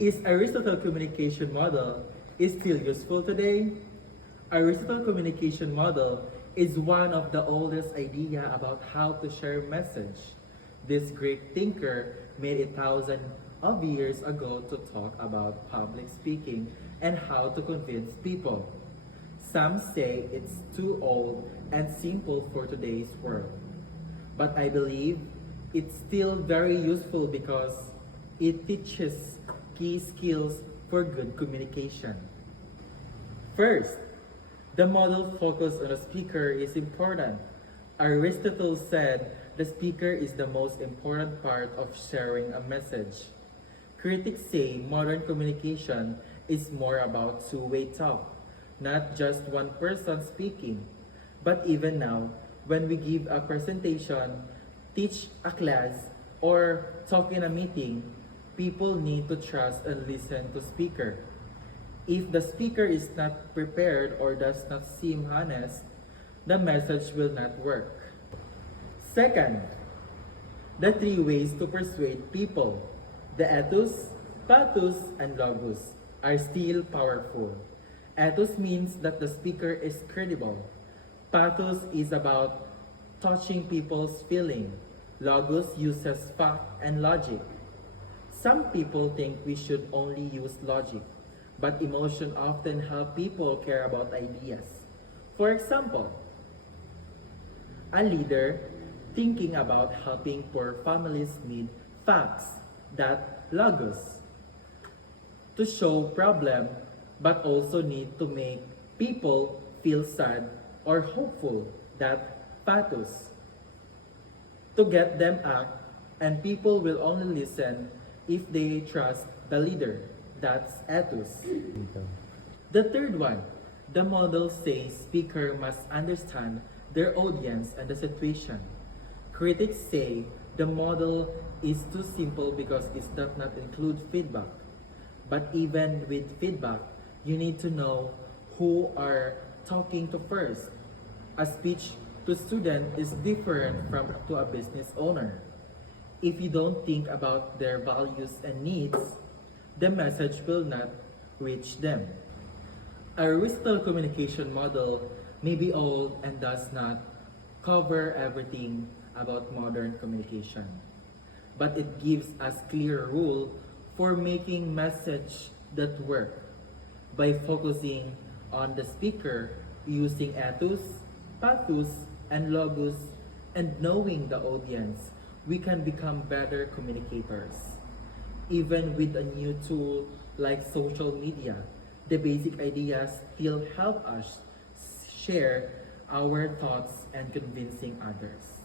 Is Aristotle communication model is still useful today? Aristotle communication model is one of the oldest idea about how to share message. This Greek thinker made it thousands of years ago to talk about public speaking and how to convince people. Some say it's too old and simple for today's world. But I believe it's still very useful because it teaches key skills for good communication. First, the model focus on the speaker is important. Aristotle said the speaker is the most important part of sharing a message. Critics say modern communication is more about two-way talk, not just one person speaking. But even now, when we give a presentation, teach a class, or talk in a meeting, people need to trust and listen to speaker. If the speaker is not prepared or does not seem honest, the message will not work. Second, the three ways to persuade people, the ethos, pathos, and logos, are still powerful. Ethos means that the speaker is credible. Pathos is about touching people's feeling. Logos uses fact and logic. Some people think we should only use logic, but emotion often help people care about ideas. For example, a leader thinking about helping poor families need facts, that logos, to show problem, but also need to make people feel sad or hopeful, that pathos, to get them act, and people will only listen if they trust the leader, that's ethos. The third one, the model says speaker must understand their audience and the situation. Critics say the model is too simple because it does not include feedback. But even with feedback, you need to know who are talking to first. A speech to student is different from to a business owner. If you don't think about their values and needs, the message will not reach them. Aristotle communication model may be old and does not cover everything about modern communication, but it gives us clear rule for making message that work by focusing on the speaker, using ethos, pathos, and logos, and knowing the audience. We can become better communicators. Even with a new tool like social media, the basic ideas still help us share our thoughts and convincing others.